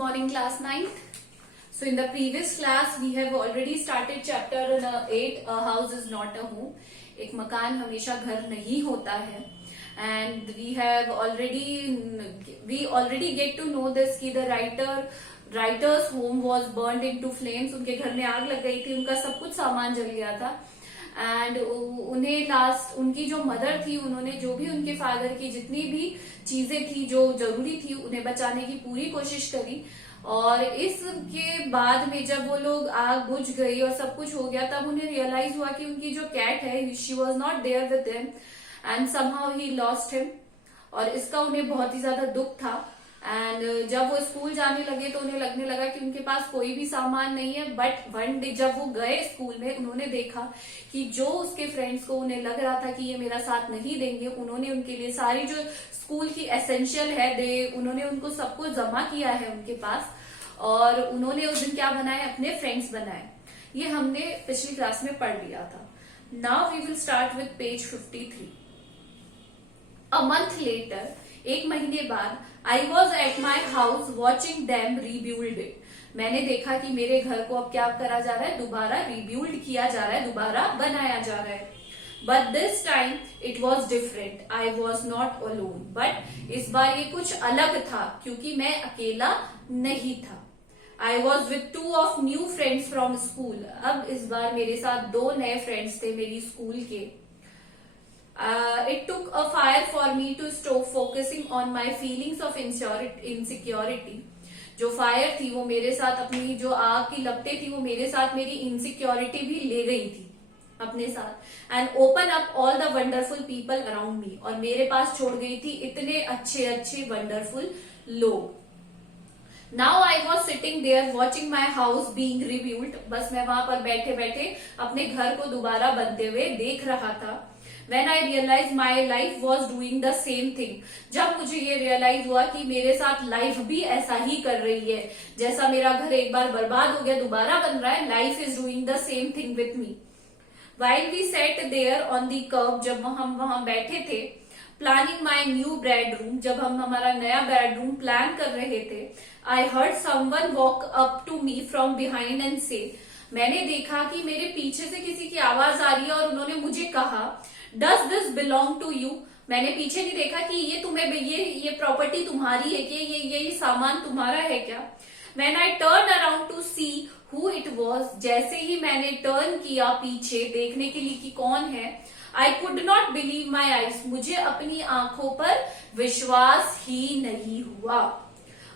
morning class 9th. So in the previous class we have already started chapter 8, a house is not a home. एक मकान हमेशा घर नहीं होता है. And we already get to know this कि the writer's home was burned into flames. उनके घर में आग लग गई थी, उनका सब कुछ सामान जल गया था. एंड उन्हें उनकी जो मदर थी, उन्होंने जो भी उनके फादर की जितनी भी चीजें थी जो जरूरी थी उन्हें बचाने की पूरी कोशिश करी. और इसके बाद में जब वो लोग आग बुझ गई और सब कुछ हो गया, तब उन्हें रियलाइज हुआ कि उनकी जो कैट है, she was not there with them and somehow he lost him. और इसका उन्हें बहुत ही ज्यादा दुख था. एंड जब वो स्कूल जाने लगे तो उन्हें लगने लगा कि उनके पास कोई भी सामान नहीं है. बट वन डे जब वो गए स्कूल में, उन्होंने देखा कि जो उसके फ्रेंड्स को उन्हें लग रहा था कि ये मेरा साथ नहीं देंगे, उन्होंने उनके लिए सारी जो स्कूल की एसेंशियल है उन्होंने उनको सब कुछ जमा किया है उनके पास. और उन्होंने उस दिन क्या बनाए, अपने फ्रेंड्स बनाए. ये हमने पिछली क्लास में पढ़ लिया था. Now we will start with page 53. A month later, एक महीने बाद, I was at my house watching them rebuild it. मैंने देखा कि मेरे घर को अब क्या करा जा रहा है, दोबारा रिबिल्ड किया जा रहा है, दोबारा बनाया जा रहा है. But this time it was different. I was not alone. But इस बार ये कुछ अलग था क्योंकि मैं अकेला नहीं था. I was with 2 of new friends from school. अब इस बार मेरे साथ 2 नए फ्रेंड्स थे मेरी स्कूल के. It took a fire for me to stop focusing on my feelings of insecurity. जो फायर थी वो मेरे साथ, अपनी जो आग की लपटें थी वो मेरे साथ मेरी इनसिक्योरिटी भी ले गई थी अपने साथ. And open up all the wonderful people around me. और मेरे पास छोड़ गई थी इतने अच्छे अच्छे वंडरफुल लोग. Now I was sitting there watching my house being rebuilt. बस मैं वहां पर बैठे बैठे अपने घर को दोबारा बनते हुए देख रहा था. When I realized my life was doing the same thing. जब मुझे ये रियलाइज हुआ कि मेरे साथ लाइफ भी ऐसा ही कर रही है, जैसा मेरा घर एक बार बर्बाद हो गया दोबारा बन रहा है, life is doing the same thing with me. While we sat there on the curb, जब हम वहां बैठे थे, प्लानिंग माई न्यू बेडरूम, जब हम हमारा नया बेडरूम प्लान कर रहे थे, I heard someone walk up to me from behind and say. मैंने देखा कि मेरे पीछे से किसी की आवाज आ रही है और उन्होंने मुझे कहा, does this belong to you. मैंने पीछे नहीं देखा कि ये तुम्हें ये प्रॉपर्टी तुम्हारी है कि ये सामान तुम्हारा है क्या. When I turned around to see who it was, जैसे ही मैंने टर्न किया पीछे देखने के लिए कि कौन है, I could not believe my eyes. मुझे अपनी आंखों पर विश्वास ही नहीं हुआ.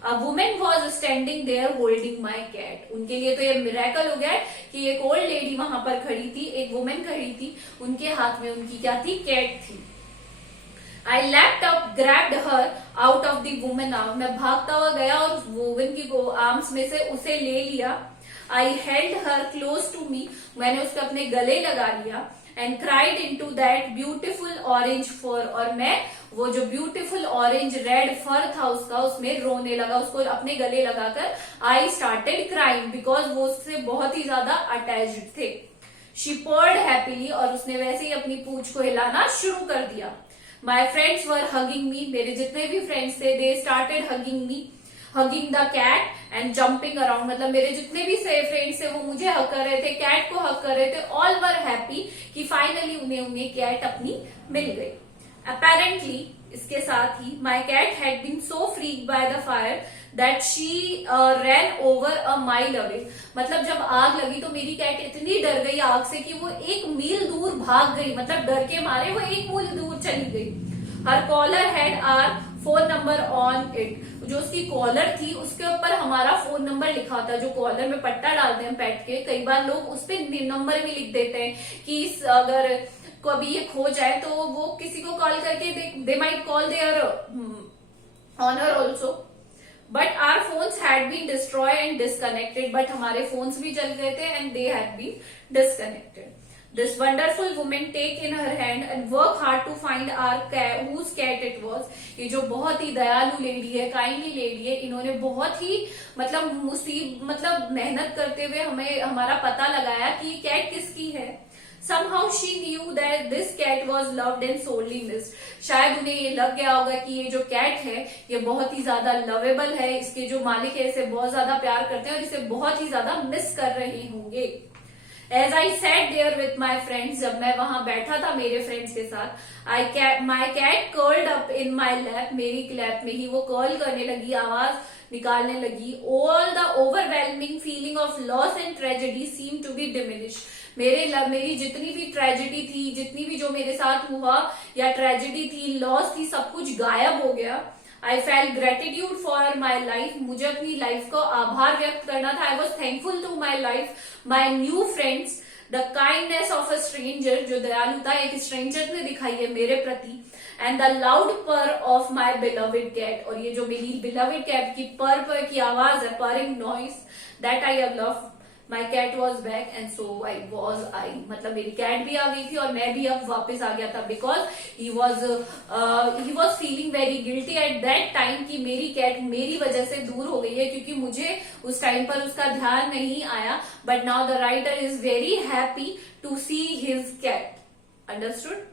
A woman was standing there holding my cat. उनके लिए तो ये मिरेकल हो गया कि एक ओल्ड लेडी वहां पर खड़ी थी, एक वुमेन खड़ी थी, उनके हाथ में उनकी क्या थी, कैट थी. I leapt up, grabbed her out of the woman arm. मैं भागता हुआ गया और वुमेन की आर्म्स में से उसे ले लिया. I held her close to me. मैंने उसको अपने गले लगा लिया. And cried into that beautiful orange fur. और मैं वो जो ब्यूटीफुल ऑरेंज रेड फर था उसका, उसमें रोने लगा. उसको अपने गले लगाकर आई स्टार्टेड क्राइंग बिकॉज वो उससे बहुत ही ज्यादा अटैच्ड थे. She PERT happily. और उसने वैसे ही अपनी पूंछ को हिलाना शुरू कर दिया. My friends were hugging me. मेरे जितने भी फ्रेंड्स थे, they started hugging me, hugging the cat and jumping around. मतलब मेरे जितने भी फ्रेंड्स थे वो मुझे हग कर रहे थे, कैट को हग कर रहे थे. ऑल वर हैप्पी कि फाइनली उन्हें कैट अपनी मिल गई. Apparently, इसके साथ ही my cat had been so freaked by the fire that she ran over a mile away. मतलब जब आग लगी तो मेरी कैट इतनी डर गई आग से कि वो 1 मील दूर भाग गई. मतलब डर के मारे वो 1 मील दूर चली गई. Her collar had our phone number on it. जो उसकी कॉलर थी उसके ऊपर हमारा फोन नंबर लिखा था. जो कॉलर में पट्टा डालते हैं पेट के, कई बार लोग उस पर नंबर भी लिख देते हैं कि अगर कभी ये खो जाए तो वो किसी को कॉल करके they might call their owner also. But our phones had been destroy and disconnected. But हमारे फोन्स भी जल गए थे and they had been disconnected. This wonderful woman take in her hand and work hard to find our cat, whose cat it was. ये जो बहुत ही दयालु lady है, काइंडली लेडी है, इन्होंने बहुत ही मतलब मेहनत करते हुए हमें हमारा पता लगाया कि ये कैट किसकी है. somehow she knew that this cat was loved and sorely missed. शायद उन्हें ये लग गया होगा कि ये जो कैट है ये बहुत ही ज्यादा लवेबल है, इसके जो मालिक है इसे बहुत ज्यादा प्यार करते हैं और इसे बहुत ही ज्यादा मिस कर रहे होंगे. As I sat there with my friends, जब मैं वहां बैठा था मेरे फ्रेंड्स के साथ, my cat curled up in my lap, मेरी लैप में ही वो कर्ल करने लगी, आवाज निकालने लगी. All the overwhelming feeling of loss and tragedy seemed to be diminished. मेरी जितनी भी ट्रेजेडी थी, जितनी भी जो मेरे साथ हुआ या ट्रेजेडी थी, लॉस थी, सब कुछ गायब हो गया. I felt gratitude for my life, मुझे अपनी लाइफ को आभार व्यक्त करना था. I was thankful to my life, my new friends, the kindness of a stranger, जो दयालुता एक स्ट्रेंजर ने दिखाई है मेरे प्रति, and the loud purr of my beloved cat, और ये जो मेरी बिलवेड कैट की पर की आवाज है, purring noise, that I have loved. My cat was back and so I was I, मतलब मेरी कैट भी आ गई थी और मैं भी अब वापस आ गया था. Because he was feeling very guilty at that time कि मेरी कैट मेरी वजह से दूर हो गई है, क्योंकि मुझे उस टाइम पर उसका ध्यान नहीं आया. But now the writer is very happy to see his cat. Understood?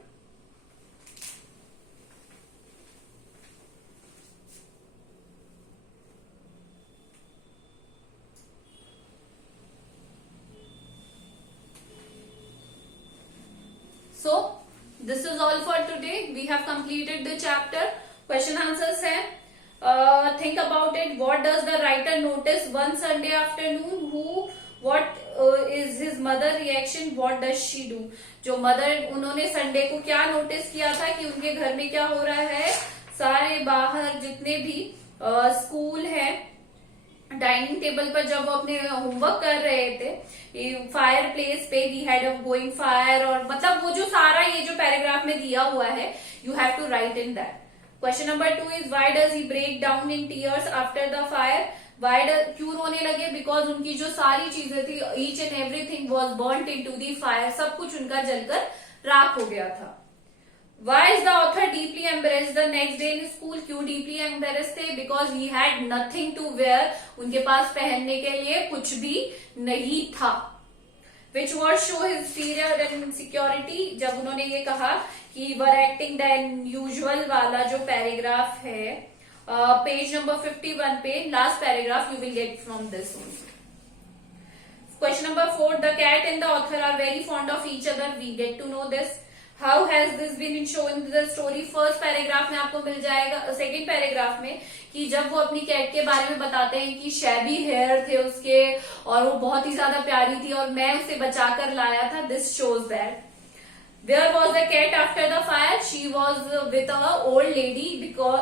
So this is all for today. We have completed the chapter. Question answers है. Think about it. What does the writer notice one Sunday afternoon? What is his mother reaction? What does she do? जो mother, उन्होंने Sunday को क्या notice किया था कि उनके घर में क्या हो रहा है. सारे बाहर जितने भी स्कूल है, डाइनिंग टेबल पर जब वो अपने होमवर्क कर रहे थे, फायर प्लेस पे we had a going fire, और मतलब वो जो सारा ये जो पैराग्राफ में दिया हुआ है, you have to write in that. Question number 2 is why does he break down in tears after the fire. क्यों रोने लगे? बिकॉज उनकी जो सारी चीजें थी, each and everything was burnt into the fire, सब कुछ उनका जलकर राख हो गया था. Why is the author deeply embarrassed the next day in school? क्यों deeply embarrassed थे? Because he had nothing to wear. उनके पास पहनने के लिए कुछ भी नहीं था. Which words show his fear and insecurity? जब उन्होंने ये कहा कि were acting than usual वाला जो पैराग्राफ है, पेज नंबर 51 पे last paragraph, you will get from this one. Question number 4, the cat and the author are very fond of each other. We get to know this. How has this been shown in the story? First paragraph में आपको मिल जाएगा, second paragraph में, कि जब वो अपनी cat के बारे में बताते हैं कि शैबी हेयर थे उसके और वो बहुत ही ज्यादा प्यारी थी और मैं उसे बचाकर लाया था. This shows that. Where was the cat after the fire? She was with a old lady because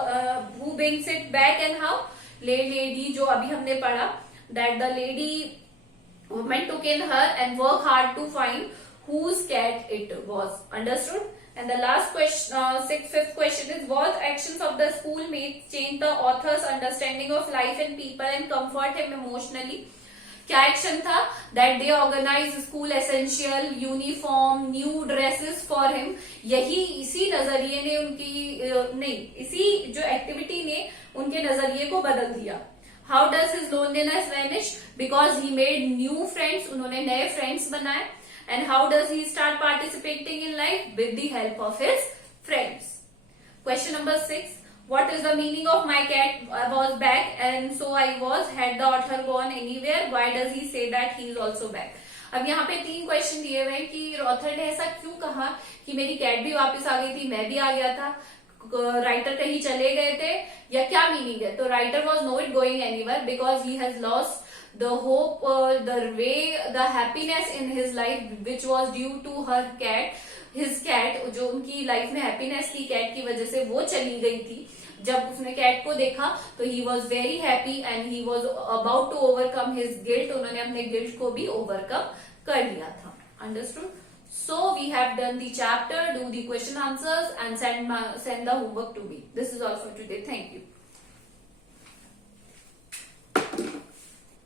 who brings it back and how? Lady जो अभी हमने पढ़ा, that the lady woman took in her and worked hard to find whose cat it was. Understood? And the last question, fifth question is, what actions of the schoolmates change the author's understanding of life and people and comfort him emotionally? क्या action था? That they organize school essential, uniform, new dresses for him. यही इसी नजरिए ने इसी जो activity ने उनके नजरिए को बदल दिया. How does his loneliness vanish? Because he made new friends. उन्होंने नए फ्रेंड्स बनाए. And how does he start participating in life? With the help of his friends. Question number 6. What is the meaning of my cat was back and so I was? Had the author gone anywhere? Why does he say that he is also back? अब यहाँ पे 3 question दिए हुए हैं कि author ने ऐसा क्यों कहा कि मेरी कैट भी वापस आ गई थी, मैं भी आ गया था, राइटर कहीं चले गए थे, या क्या मीनिंग है. तो writer was not going anywhere because he has lost the hope, the happiness in his life which was due to her cat, his cat, जो उनकी लाइफ में हैप्पीनेस थी कैट की वजह से, वो चली गई थी. जब उसने कैट को देखा तो he was very happy and he was about to overcome his guilt. उन्होंने अपने गिल्ट को भी ओवरकम कर लिया था. Understood? So we have done the chapter. Do the question answers and send the homework to me. This is all for today. Thank you.